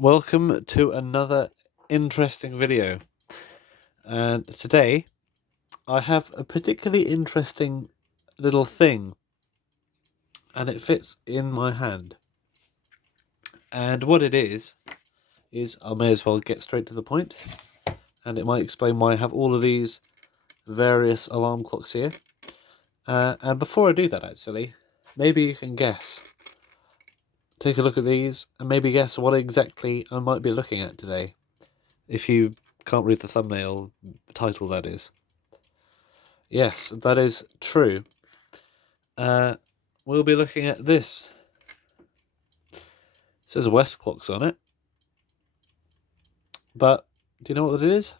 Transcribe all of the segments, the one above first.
Welcome to another interesting video, and today I have a particularly interesting little thing, and it fits in my hand. And what it is I may as well get straight to the point, and it might explain why I have all of these various alarm clocks here. And before I do that, actually, maybe you can guess. Take a look at these and maybe guess what exactly I might be looking at today. If you can't read the thumbnail title, that is. Yes, that is true. We'll be looking at this. It says Westclox on it. But do you know what it is?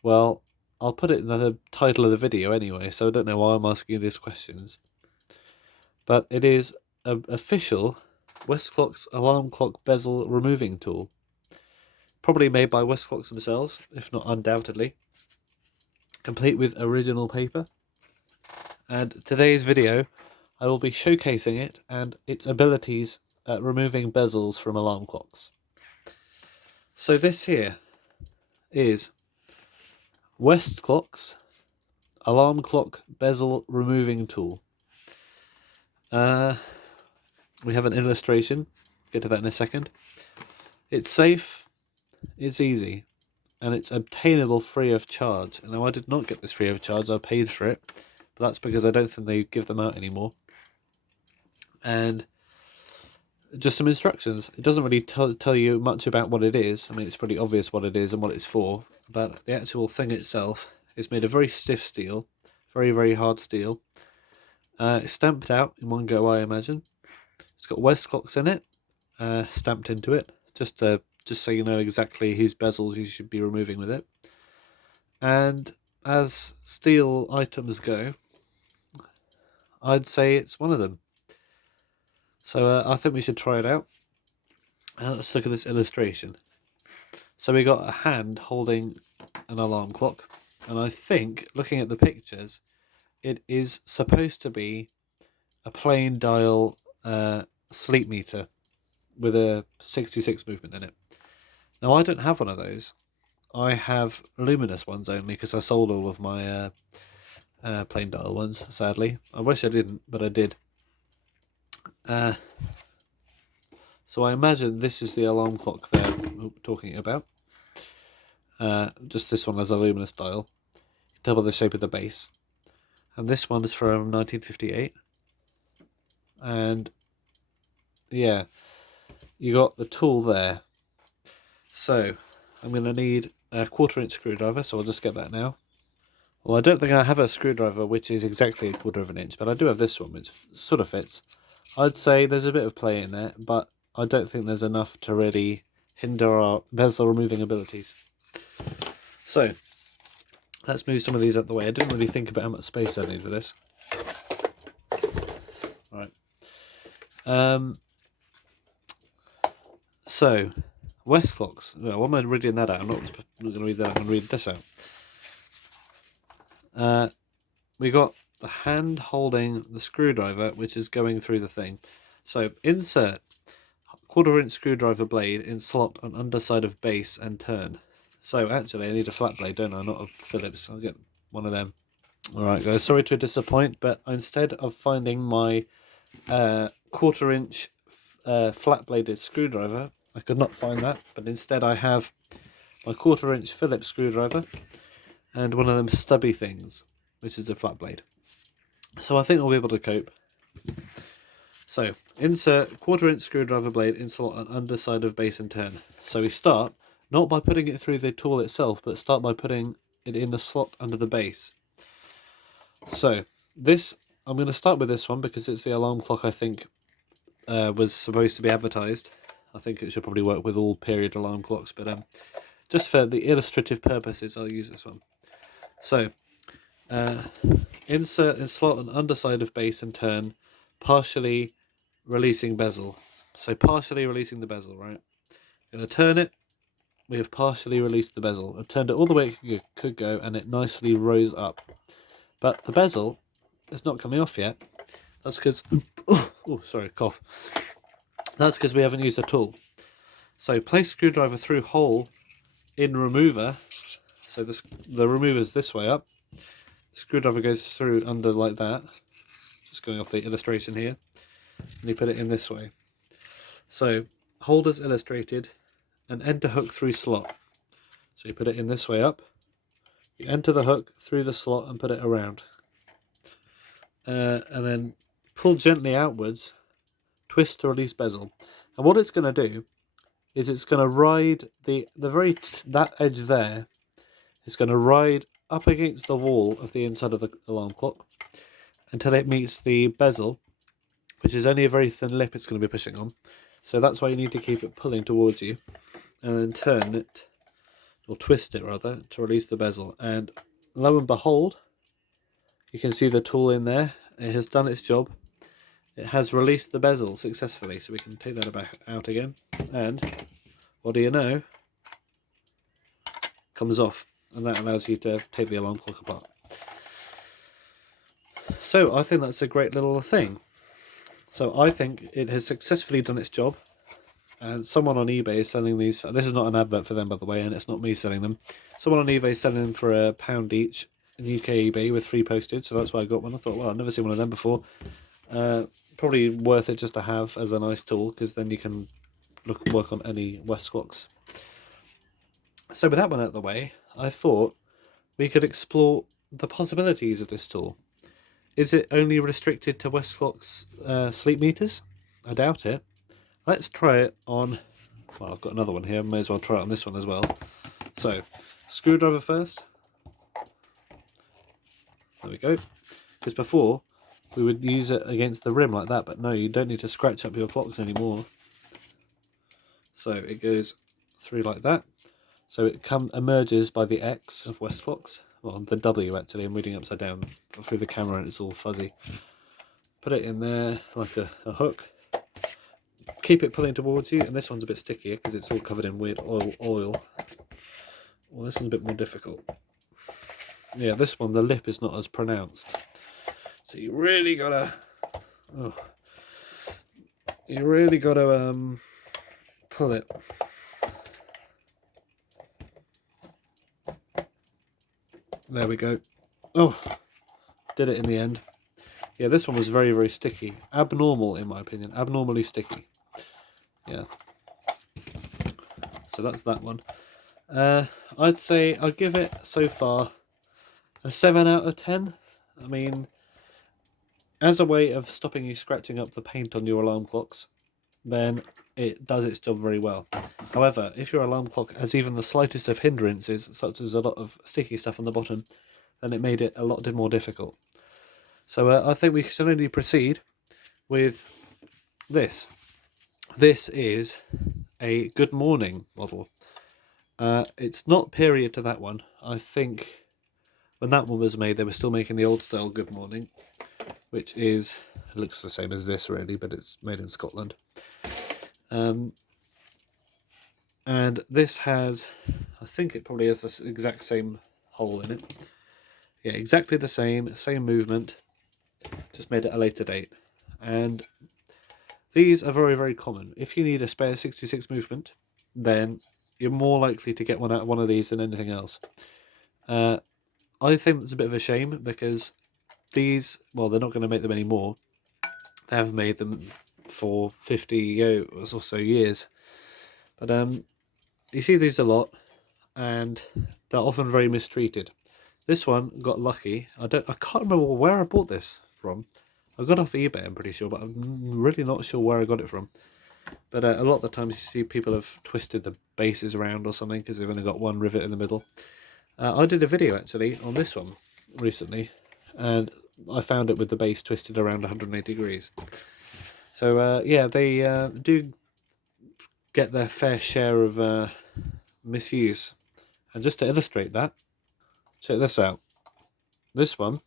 Well, I'll put it in the title of the video anyway, so I don't know why I'm asking you these questions. But it is an official Westclox alarm clock bezel removing tool. Probably made by Westclox themselves, if not undoubtedly. Complete with original paper. And today's video, I will be showcasing it and its abilities at removing bezels from alarm clocks. So this here is Westclox alarm clock bezel removing tool. We have an illustration. Get to that in a second. It's safe, it's easy, and it's obtainable free of charge. Now, I did not get this free of charge. I paid for it, but that's because I don't think they give them out anymore. And just some instructions. It doesn't really tell you much about what it is. I mean, it's pretty obvious what it is and what it's for, but the actual thing itself is made of very stiff steel, very, very hard steel. It's stamped out in one go, I imagine. It's got Westclox in it, stamped into it, just so you know exactly whose bezels you should be removing with it. And as steel items go, I'd say it's one of them. So I think we should try it out. Let's look at this illustration. So we got a hand holding an alarm clock, and I think, looking at the pictures, it is supposed to be a plain dial sleep meter with a 66 movement in it. Now, I don't have one of those. I have luminous ones only because I sold all of my plain dial ones, sadly. I wish I didn't, but I did. So I imagine this is the alarm clock they're talking about. Just this one has a luminous dial. You can tell by the shape of the base. And this one is from 1958. And yeah, you got the tool there. So I'm going to need a 1/4-inch screwdriver, so I'll just get that now. Well, I don't think I have a screwdriver which is exactly 1/4 inch, but I do have this one, which sort of fits. I'd say there's a bit of play in there, but I don't think there's enough to really hinder our bezel removing abilities. So let's move some of these out of the way. I didn't really think about how much space I need for this. Right. So Westclox. Well, why am I reading that out? I'm not going to read that. I'm going to read this out. We got the hand holding the screwdriver, which is going through the thing. So insert 1/4-inch screwdriver blade in slot on underside of base and turn. So actually I need a flat blade, don't I? Not a Phillips. I'll get one of them. Alright guys, sorry to disappoint, but instead of finding my 1/4-inch flat bladed screwdriver, I could not find that, but instead I have my 1/4-inch Phillips screwdriver and one of them stubby things, which is a flat blade. So I think I'll be able to cope. So insert 1/4-inch screwdriver blade in slot on underside of base and turn. So we start not by putting it through the tool itself, but start by putting it in the slot under the base. So this, I'm going to start with this one because it's the alarm clock I think was supposed to be advertised. I think it should probably work with all period alarm clocks, but just for the illustrative purposes, I'll use this one. So insert in slot on underside of base and turn, partially releasing bezel. So partially releasing the bezel, right? I'm going to turn it. We have partially released the bezel. I've turned it all the way it could go, and it nicely rose up. But the bezel is not coming off yet. That's because... oh, sorry, cough. That's because we haven't used a tool. So place screwdriver through hole in remover. So the remover's this way up. The screwdriver goes through under like that. Just going off the illustration here. And you put it in this way. So holders illustrated, and enter hook through slot. So you put it in this way up. You enter the hook through the slot and put it around. And then pull gently outwards, twist to release bezel. And what it's going to do is it's going to ride that edge there. It's going to ride up against the wall of the inside of the alarm clock until it meets the bezel, which is only a very thin lip it's going to be pushing on. So that's why you need to keep it pulling towards you, and then turn it, or twist it rather, to release the bezel. And lo and behold, you can see the tool in there. It has done its job. It has released the bezel successfully, so we can take that back out again. And what do you know? Comes off, and that allows you to take the alarm clock apart. So I think that's a great little thing. So I think it has successfully done its job. And someone on eBay is selling these. This is not an advert for them, by the way, and it's not me selling them. Someone on eBay is selling them for £1 each in UK eBay with free postage. So that's why I got one. I thought, well, I've never seen one of them before. Probably worth it just to have as a nice tool, because then you can work on any Westclox. So with that one out of the way, I thought we could explore the possibilities of this tool. Is it only restricted to Westclox sleep meters? I doubt it. Let's try it on, well, I've got another one here, may as well try it on this one as well. So, screwdriver first. There we go. Because before, we would use it against the rim like that, but no, you don't need to scratch up your clocks anymore. So it goes through like that. So it emerges by the X of Westclox, well, the W actually, I'm reading upside down through the camera and it's all fuzzy. Put it in there like a hook. Keep it pulling towards you, and this one's a bit stickier because it's all covered in weird oil. Well, this one's a bit more difficult. Yeah, this one, the lip is not as pronounced. So you really gotta, pull it. There we go. Oh, did it in the end. Yeah, this one was very, very sticky. Abnormal, in my opinion. Abnormally sticky. Yeah. So that's that one. I'd say I'll give it, so far, a 7 out of 10. I mean, as a way of stopping you scratching up the paint on your alarm clocks, then it does its job very well. However, if your alarm clock has even the slightest of hindrances, such as a lot of sticky stuff on the bottom, then it made it a lot more difficult. So I think we should only proceed with this. This is a Good Morning model. It's not period to that one. I think when that one was made, they were still making the old style Good Morning, which looks the same as this really, but it's made in Scotland. And this has, I think it probably has the exact same hole in it. Yeah, exactly the same movement, just made at a later date. And these are very, very common. If you need a spare 66 movement, then you're more likely to get one out of one of these than anything else. I think it's a bit of a shame, because these, well, they're not going to make them anymore. They have made them for 50 or so years. But you see these a lot, and they're often very mistreated. This one got lucky. I can't remember where I bought this from. I got it off eBay, I'm pretty sure, but I'm really not sure where I got it from. But a lot of the times you see people have twisted the bases around or something because they've only got one rivet in the middle. I did a video actually on this one recently, and I found it with the base twisted around 180 degrees. So yeah, they do get their fair share of misuse. And just to illustrate that, check this out. This one,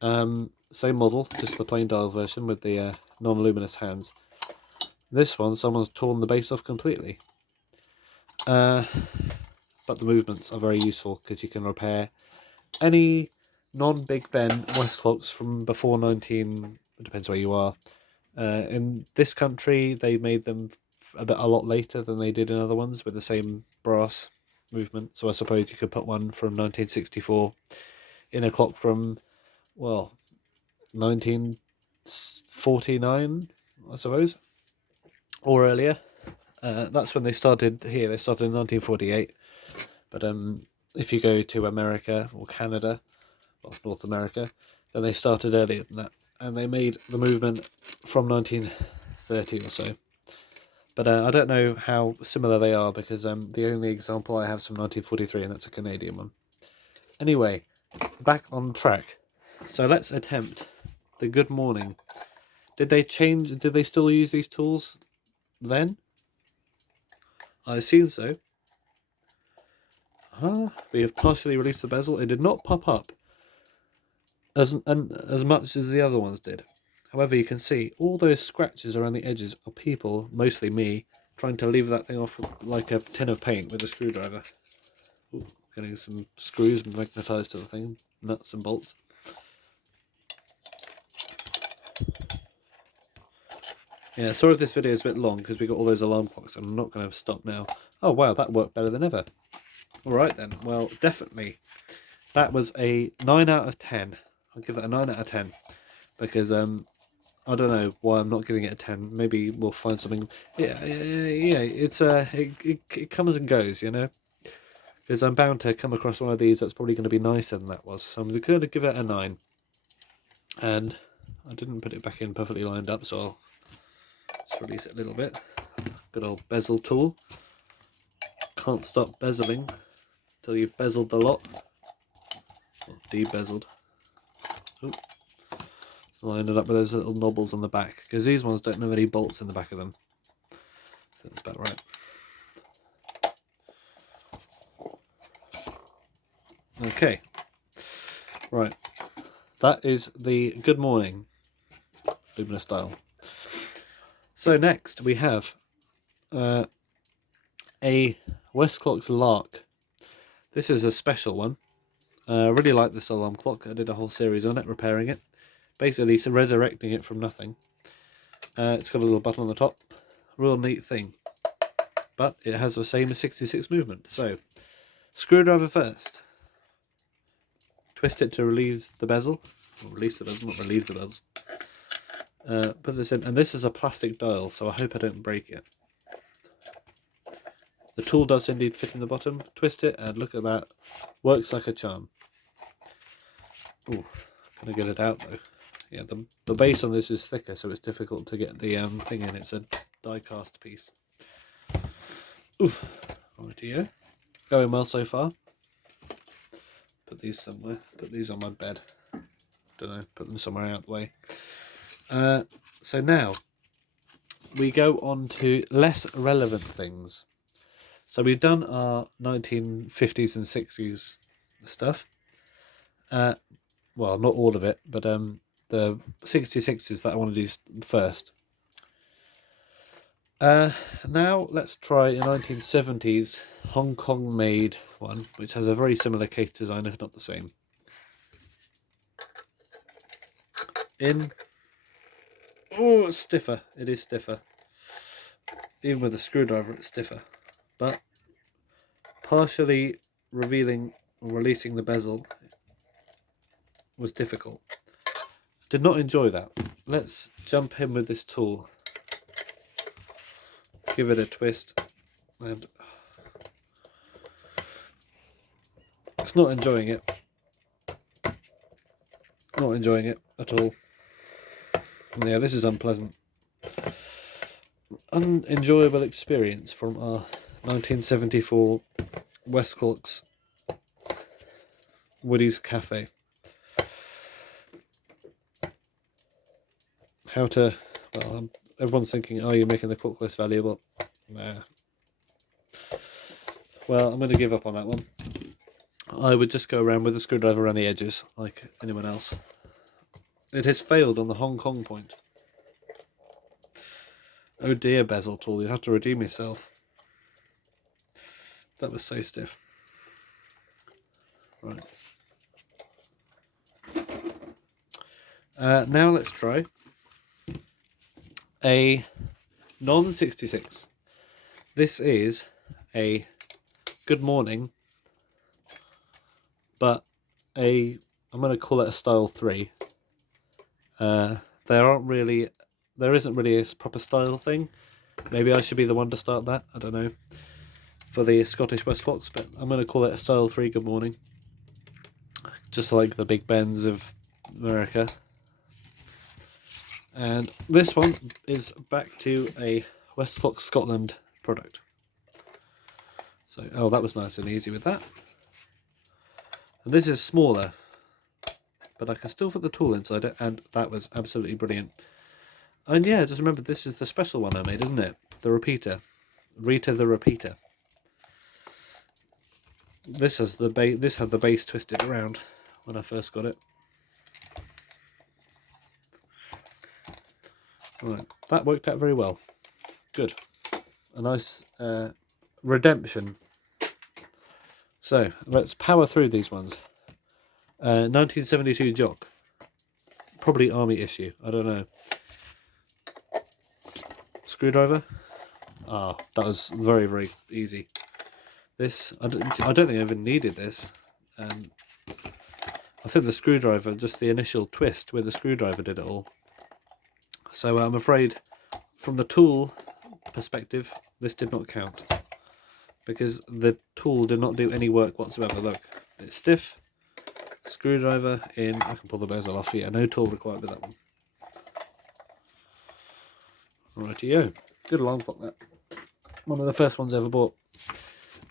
same model, just the plain dial version with the non-luminous hands. This one, someone's torn the base off completely. But the movements are very useful because you can repair any non-Big Ben Westclox from before it depends where you are. In this country, they made them a lot later than they did in other ones with the same brass movement. So I suppose you could put one from 1964 in a clock from, well, 1949, I suppose, or earlier. That's when they started here. They started in 1948. But if you go to America or Canada, or North America, then they started earlier than that. And they made the movement from 1930 or so. But I don't know how similar they are, because the only example I have is from 1943, and that's a Canadian one. Anyway, back on track. So let's attempt the good morning. Did they change? Did they still use these tools then? I assume so. We have partially released the bezel. It did not pop up as much as the other ones did. However, you can see all those scratches around the edges are people, mostly me, trying to leave that thing off like a tin of paint with a screwdriver. Ooh, getting some screws magnetised to the thing, nuts and bolts. Yeah, sorry if this video is a bit long because we got all those alarm clocks. I'm not going to stop now. Oh wow, that worked better than ever. Alright then, well, definitely. That was a 9 out of 10. I'll give that a 9 out of 10. Because, I don't know why I'm not giving it a 10. Maybe we'll find something... Yeah, it's it comes and goes, you know? Because I'm bound to come across one of these that's probably going to be nicer than that was. So I'm going to give it a 9. And I didn't put it back in perfectly lined up, so I'll just release it a little bit. Good old bezel tool. Can't stop bezeling till you've bezeled a lot. Or de-bezeled. Ooh. So I ended up with those little knobbles on the back, because these ones don't have any bolts in the back of them. I think that's about right. Okay. Right. That is the good morning Luminous dial. So next we have a Westclox Lark. This is a special one. I really like this alarm clock. I did a whole series on it, repairing it. Basically, so resurrecting it from nothing. It's got a little button on the top. Real neat thing. But it has the same as 66 movement. So, screwdriver first. Twist it to relieve the bezel. Or release the bezel, not relieve the bezel. Put this in, and this is a plastic dial, so I hope I don't break it. The tool does indeed fit in the bottom. Twist it, and look at that. Works like a charm. Ooh, gonna get it out though. Yeah, the base on this is thicker, so it's difficult to get the thing in. It's a die cast piece. Oof, rightio. Going well so far. Put these somewhere. Put these on my bed. Don't know. Put them somewhere out of the way. So now we go on to less relevant things. So we've done our 1950s and 60s stuff. Well, not all of it, but the 66s that I want to do first. Now let's try a 1970s Hong Kong made one, which has a very similar case design, if not the same. In. Oh, it's stiffer. It is stiffer. Even with a screwdriver, it's stiffer. But partially revealing or releasing the bezel was difficult. Did not enjoy that. Let's jump in with this tool. Give it a twist, and it's not enjoying it. Not enjoying it at all. Yeah, this is unpleasant. Unenjoyable experience from our 1974 Westclox Woody's Cafe. How to... Well, everyone's thinking, oh, you're making the clock less valuable. Nah. Well, I'm going to give up on that one. I would just go around with a screwdriver around the edges, like anyone else. It has failed on the Hong Kong point. Oh dear, bezel tool, you have to redeem yourself. That was so stiff. Right. Now let's try a non-66. this is a Good Morning, but I'm going to call it a style 3. There isn't really a proper style thing. Maybe I should be the one to start that, I don't know, for the Scottish Westclox, but I'm going to call it a style 3 Good Morning. Just like the Big Bens of America. And this one is back to a Westclox Scotland product. So, oh, that was nice and easy with that. And this is smaller, but I can still fit the tool inside it, and that was absolutely brilliant. And yeah, just remember, this is the special one I made, isn't it? The repeater. Rita the repeater. This has the had the base twisted around when I first got it. Right, that worked out very well. Good. A nice redemption. So, let's power through these ones. 1972 Jock. Probably army issue, I don't know. Screwdriver. Ah, that was very, very easy. This, I don't think I even needed this. I think the screwdriver, just the initial twist with the screwdriver did it all. So I'm afraid, from the tool perspective, this did not count. Because the tool did not do any work whatsoever. Look, it's stiff. Screwdriver in. I can pull the bezel off here. No tool required with that one. Rightio. Good long pot that. One of the first ones I ever bought.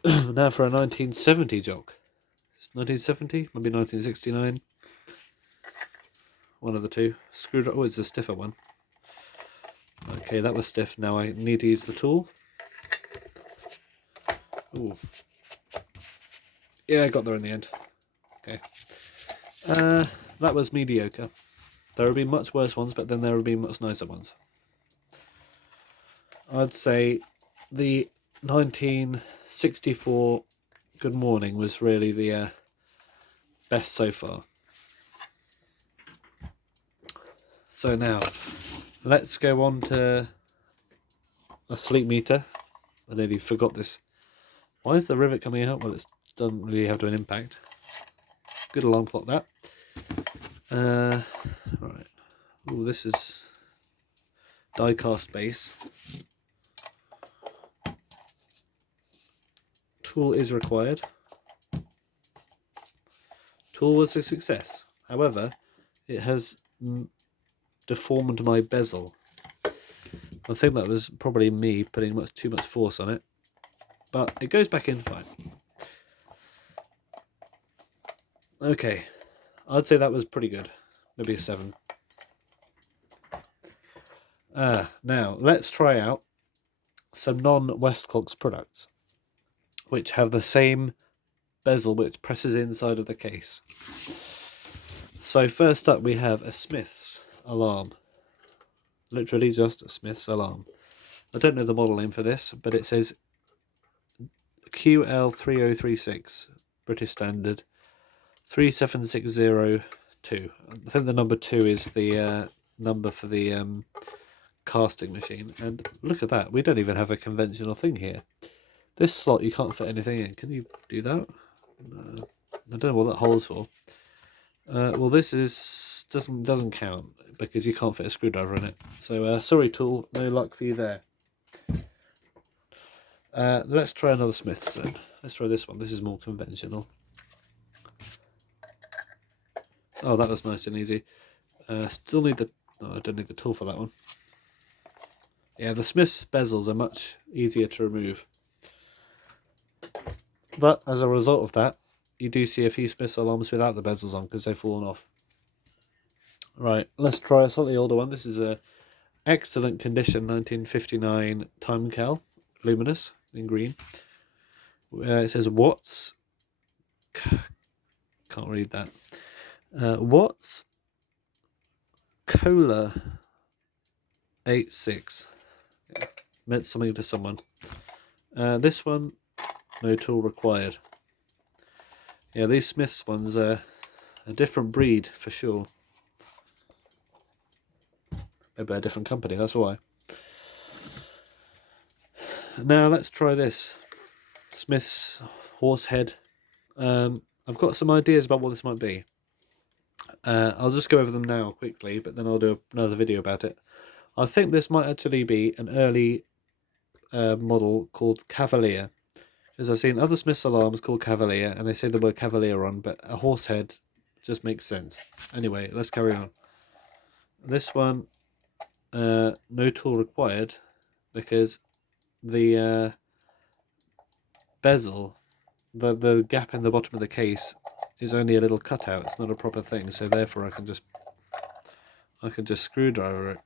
Now for a 1970 Jock. It's 1970, maybe 1969. One of the two. Screwdriver. Oh, it's a stiffer one. Okay, that was stiff. Now I need to use the tool. Ooh. Yeah, I got there in the end. Okay. That was mediocre. There would be much worse ones, but then there would be much nicer ones. I'd say the 1964 Good Morning was really the best so far. So now, let's go on to a sleep meter. I nearly forgot this. Why is the rivet coming out? Well, it doesn't really have an impact. Good alarm clock that. Right. Oh, this is die cast base. Tool is required. Tool was a success. However, it has deformed my bezel. I think that was probably me putting too much force on it. But it goes back in fine. Okay, I'd say that was pretty good. Maybe a 7. Now, let's try out some non-Westclox products, which have the same bezel which presses inside of the case. So first up we have a Smith's alarm. Literally just a Smith's alarm. I don't know the model name for this, but it says QL3036, British Standard, 37602. I think the number 2 is the number for the casting machine. And look at that, we don't even have a conventional thing here. This slot you can't fit anything in. Can you do that? I don't know what that hole's for. Well, this doesn't count because you can't fit a screwdriver in it. So sorry, tool, no luck for you there. Let's try another Smith's then. Let's try this one. This is more conventional. Oh, that was nice and easy. Still need the... No, I don't need the tool for that one. Yeah, the Smith's bezels are much easier to remove. But as a result of that, you do see a few Smith's alarms without the bezels on because they've fallen off. Right, let's try a slightly older one. This is a excellent condition 1959 time cal, luminous in green. It says Watts. Can't read that. Watts Cola 86. Yeah, meant something to someone. This one, no tool required. Yeah, these Smith's ones are a different breed for sure. Maybe a different company, that's why. Now let's try this. Smith's horse head. I've got some ideas about what this might be. I'll just go over them now quickly, but then I'll do another video about it. I think this might actually be an early model called Cavalier, because I've seen other Smith's alarms called Cavalier, and they say the word Cavalier on, but a horse head just makes sense. Anyway, let's carry on. This one, no tool required, because the bezel, the gap in the bottom of the case, is only a little cutout. It's not a proper thing, so therefore I can just screwdriver it.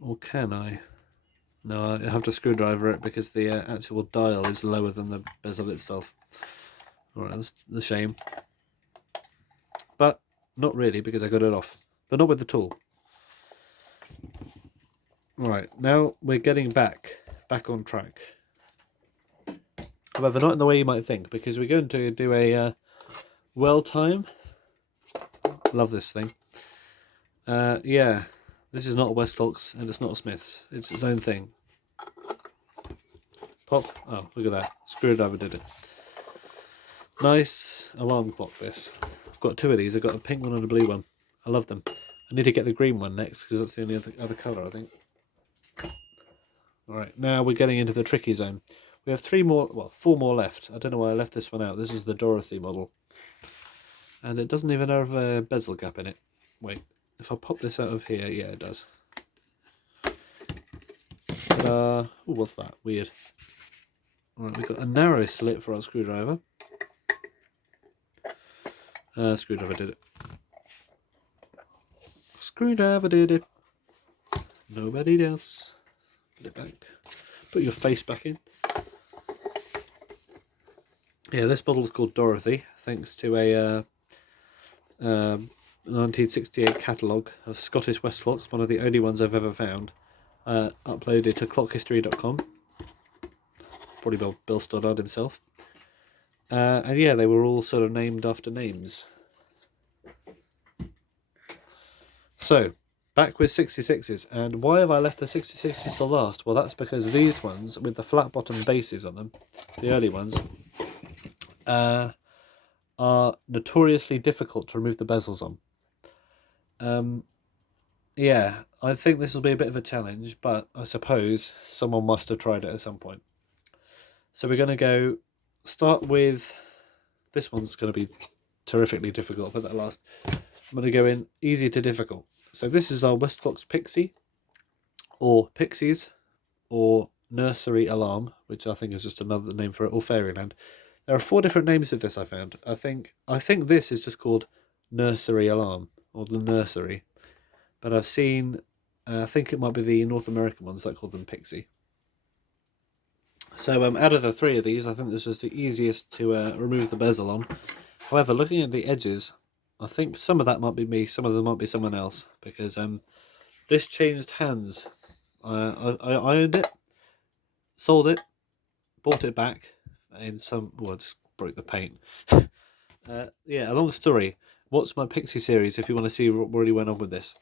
Or can I? No, I have to screwdriver it because the actual dial is lower than the bezel itself. Alright, that's a shame. But not really, because I got it off. But not with the tool. Right, now we're getting back on track. However, not in the way you might think, because we're going to do a well time. Love this thing. Yeah, this is not a Westclox and it's not a Smith's. It's its own thing. Pop. Oh, look at that. Screwdriver did it. Nice alarm clock this. I've got two of these. I've got a pink one and a blue one. I love them. I need to get the green one next because that's the only other colour, I think. Alright, now we're getting into the tricky zone. We have four more left. I don't know why I left this one out. This is the Dorothy model. And it doesn't even have a bezel gap in it. Wait, if I pop this out of here, yeah, it does. Ooh, what's that? Weird. Alright, we've got a narrow slit for our screwdriver. Screwdriver did it. Screwdriver did it. Nobody else. Put it back. Put your face back in. Yeah, this model is called Dorothy, thanks to a 1968 catalogue of Scottish Westclox, one of the only ones I've ever found, uploaded to clockhistory.com. Probably Bill Stoddard himself. And yeah, they were all sort of named after names. So, back with 66s. And why have I left the 66s to last? Well, that's because these ones, with the flat bottom bases on them, the early ones, are notoriously difficult to remove the bezels on. Yeah, I think this will be a bit of a challenge, but I suppose someone must have tried it at some point. So we're going to start with, this one's going to be terrifically difficult, I'll put that last. I'm going to go in easy to difficult. So this is our Westclox Pixie, or Pixies, or Nursery Alarm, which I think is just another name for it, or Fairyland. There are 4 different names of this I found. I think this is just called Nursery Alarm, or the Nursery. But I've seen, I think it might be the North American ones that call them Pixie. So out of the 3 of these, I think this is the easiest to remove the bezel on. However, looking at the edges, I think some of that might be me, some of them might be someone else, because this changed hands. I ironed it, sold it, bought it back in some, well, I just broke the paint. Yeah, a long story. Watch my Pixie series if you want to see what really went on with this.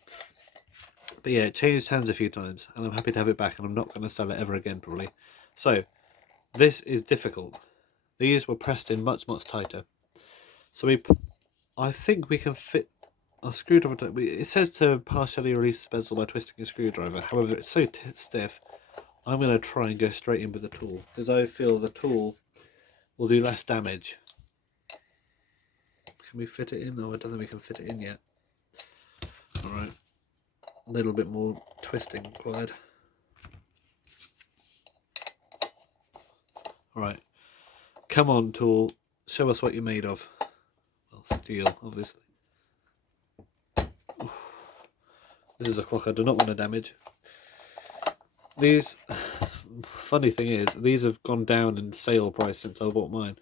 But yeah, it changed hands a few times, and I'm happy to have it back, and I'm not going to sell it ever again, probably. So, this is difficult. These were pressed in much, much tighter. So I think we can fit a screwdriver. It says to partially release the bezel by twisting a screwdriver. However, it's so stiff, I'm going to try and go straight in with the tool, because I feel the tool will do less damage. Can we fit it in? No, I don't think we can fit it in yet. Alright. A little bit more twisting required. Alright. Come on, tool. Show us what you're made of. Well, steel, obviously. This is a clock I do not want to damage. These, funny thing is, these have gone down in sale price since I bought mine.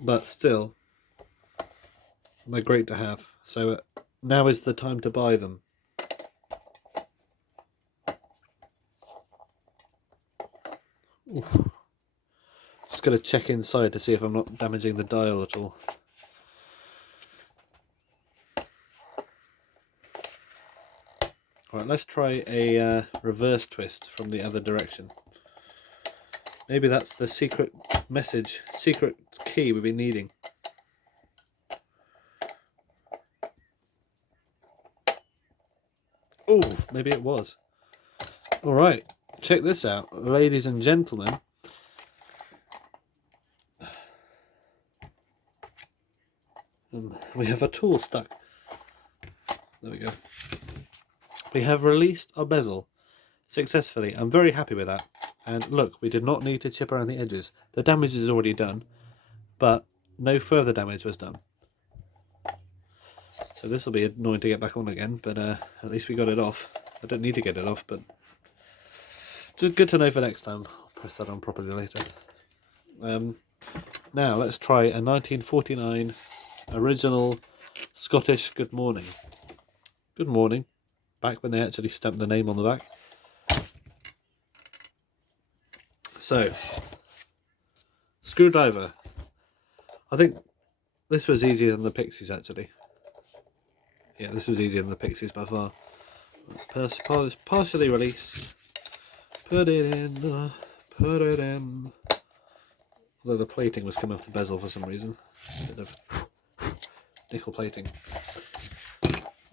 But still, they're great to have. So now is the time to buy them. Oof. Just going to check inside to see if I'm not damaging the dial at all. Alright, let's try a reverse twist from the other direction. Maybe that's the secret message, secret key we've been needing. Oh, maybe it was. Alright, check this out, ladies and gentlemen. We have a tool stuck. There we go. We have released our bezel successfully. I'm very happy with that. And look, we did not need to chip around the edges. The damage is already done, but no further damage was done. So this will be annoying to get back on again, but at least we got it off. I don't need to get it off, but just good to know for next time. I'll press that on properly later. Now let's try a 1949 original Scottish Good Morning. Good morning. Back when they actually stamped the name on the back. So, screwdriver. I think this was easier than the Pixies actually. Yeah, this was easier than the Pixies by far. Partially release. Put it in. Put it in. Although the plating was coming off the bezel for some reason. A bit of nickel plating.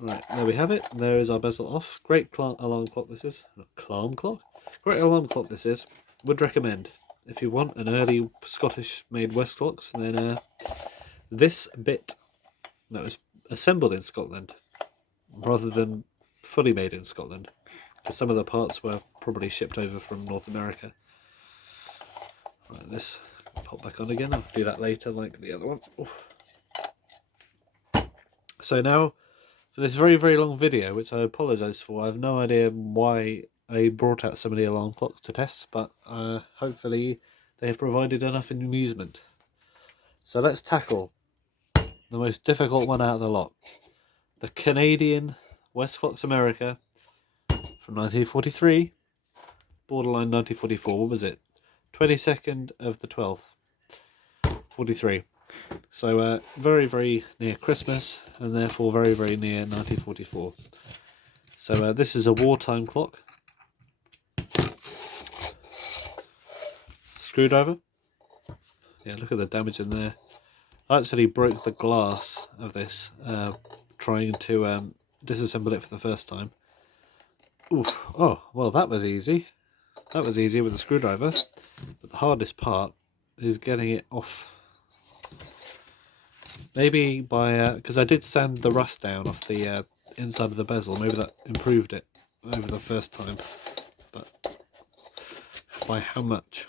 Right, there we have it. There is our bezel off. Great alarm clock this is. Alarm clock? Great alarm clock this is. Would recommend. If you want an early Scottish made Westclox, then this bit that was assembled in Scotland rather than fully made in Scotland, because some of the parts were probably shipped over from North America. Right, this pop back on again. I'll do that later like the other one. Oof. So now for this very, very long video, which I apologise for. I have no idea why I brought out so many alarm clocks to test, but hopefully they have provided enough amusement. So let's tackle the most difficult one out of the lot. The Canadian Westclox America from 1943, borderline 1944, what was it? 22nd of the 12th, 43. So very, very near Christmas, and therefore very, very near 1944. So this is a wartime clock. Screwdriver. Yeah, look at the damage in there. I actually broke the glass of this trying to disassemble it for the first time. Oof. Oh, well that was easy. That was easy with the screwdriver. But the hardest part is getting it off. Maybe by, because I did sand the rust down off the inside of the bezel, maybe that improved it over the first time. But by how much?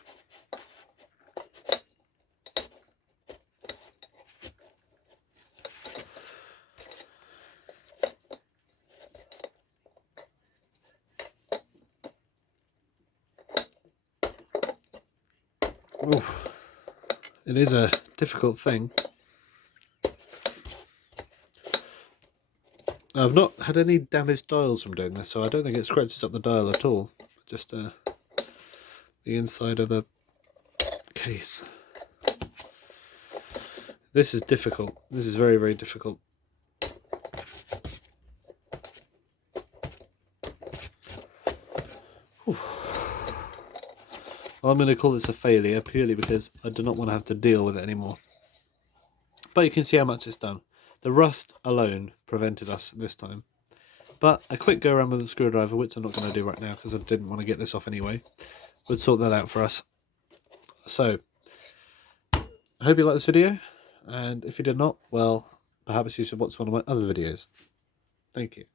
Oof. It is a difficult thing. I've not had any damaged dials from doing this, so I don't think it scratches up the dial at all. Just the inside of the case. This is difficult. This is very, very difficult. Whew. Well, I'm going to call this a failure purely because I do not want to have to deal with it anymore. But you can see how much it's done. The rust alone prevented us this time. But a quick go around with the screwdriver, which I'm not going to do right now because I didn't want to get this off anyway, would sort that out for us. So, I hope you liked this video, and if you did not, well, perhaps you should watch one of my other videos. Thank you.